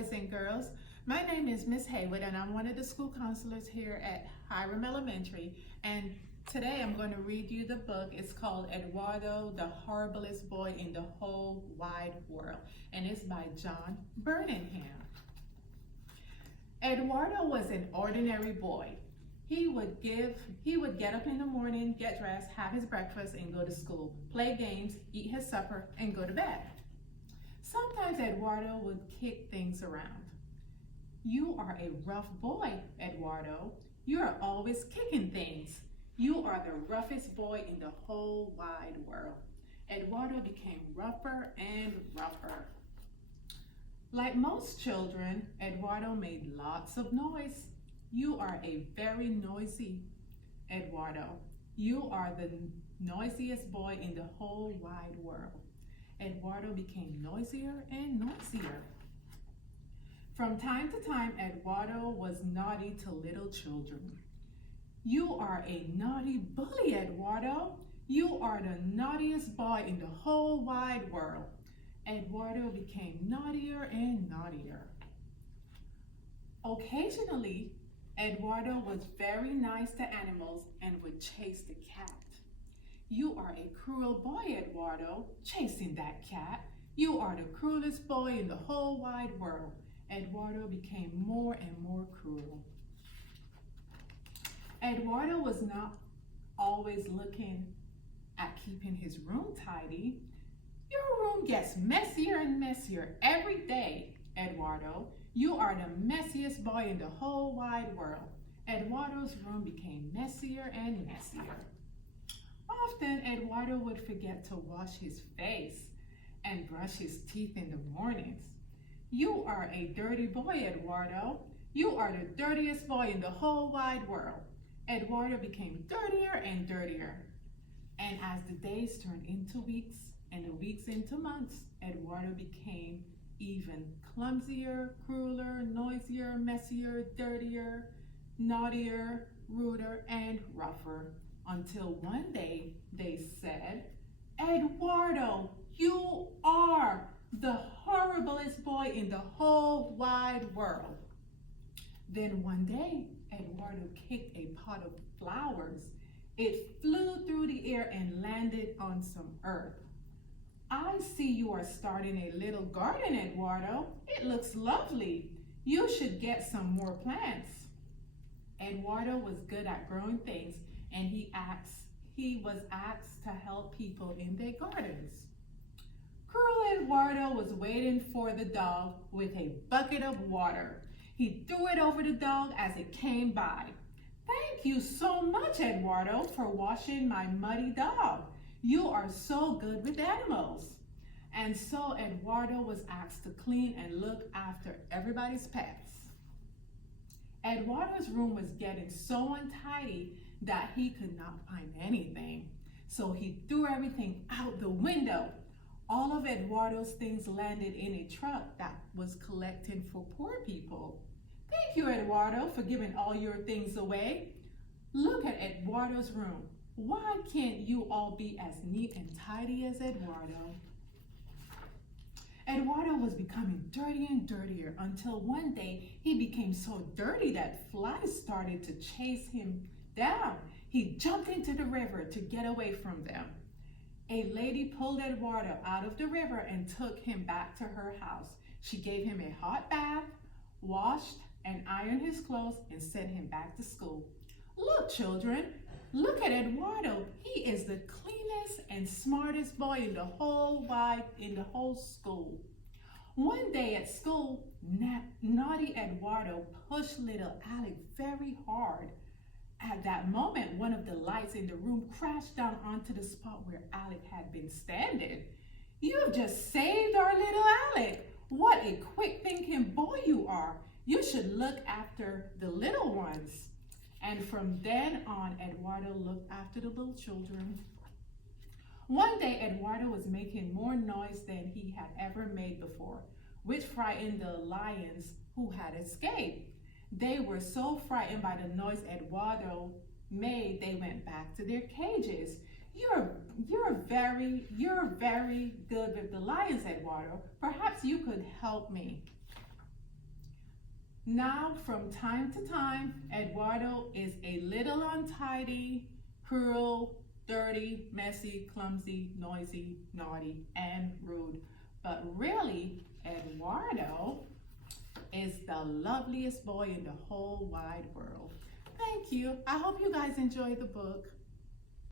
boys and girls. My name is Miss Haywood and I'm one of the school counselors here at Hiram Elementary. And today I'm going to read you the book. It's called Eduardo, the Horriblest Boy in the Whole Wide World. And it's by John Birmingham. Eduardo was an ordinary boy. He would get up in the morning, get dressed, have his breakfast, and go to school, play games, eat his supper, and go to bed. Sometimes Eduardo would kick things around. You are a rough boy, Eduardo. You are always kicking things. You are the roughest boy in the whole wide world. Eduardo became rougher and rougher. Like most children, Eduardo made lots of noise. You are a very noisy Eduardo. You are the noisiest boy in the whole wide world. Eduardo became noisier and noisier. From time to time, Eduardo was naughty to little children. You are a naughty bully, Eduardo. You are the naughtiest boy in the whole wide world. Eduardo became naughtier and naughtier. Occasionally, Eduardo was very nice to animals and would chase the cat. You are a cruel boy, Eduardo, chasing that cat. You are the cruelest boy in the whole wide world. Eduardo became more and more cruel. Eduardo was not always looking at keeping his room tidy. Your room gets messier and messier every day, Eduardo. You are the messiest boy in the whole wide world. Eduardo's room became messier and messier. Often, Eduardo would forget to wash his face and brush his teeth in the mornings. You are a dirty boy, Eduardo. You are the dirtiest boy in the whole wide world. Eduardo became dirtier and dirtier. And as the days turned into weeks and the weeks into months, Eduardo became even clumsier, crueler, noisier, messier, dirtier, naughtier, ruder, and rougher. Until one day they said, Eduardo, you are the horriblest boy in the whole wide world. Then one day, Eduardo kicked a pot of flowers. It flew through the air and landed on some earth. I see you are starting a little garden, Eduardo. It looks lovely. You should get some more plants. Eduardo was good at growing things, and he was asked to help people in their gardens. Cruel Eduardo was waiting for the dog with a bucket of water. He threw it over the dog as it came by. Thank you so much, Eduardo, for washing my muddy dog. You are so good with animals. And so Eduardo was asked to clean and look after everybody's pets. Eduardo's room was getting so untidy that he could not find anything. So he threw everything out the window. All of Eduardo's things landed in a truck that was collecting for poor people. Thank you, Eduardo, for giving all your things away. Look at Eduardo's room. Why can't you all be as neat and tidy as Eduardo? Eduardo was becoming dirtier and dirtier until one day he became so dirty that flies started to chase him down. He jumped into the river to get away from them. A lady pulled Eduardo out of the river and took him back to her house. She gave him a hot bath, washed and ironed his clothes, and sent him back to school. Look, children, look at Eduardo. He is the cleanest and smartest boy in the whole school. One day at school, naughty Eduardo pushed little Alec very hard. At that moment, one of the lights in the room crashed down onto the spot where Alec had been standing. You've just saved our little Alec. What a quick thinking boy you are. You should look after the little ones. And from then on, Eduardo looked after the little children. One day, Eduardo was making more noise than he had ever made before, which frightened the lions who had escaped. They were so frightened by the noise Eduardo made, they went back to their cages. You're very good with the lions, Eduardo. Perhaps you could help me. Now, from time to time, Eduardo is a little untidy, cruel, dirty, messy, clumsy, noisy, naughty, and rude. But really, Eduardo is the loveliest boy in the whole wide world. Thank you. I hope you guys enjoy the book.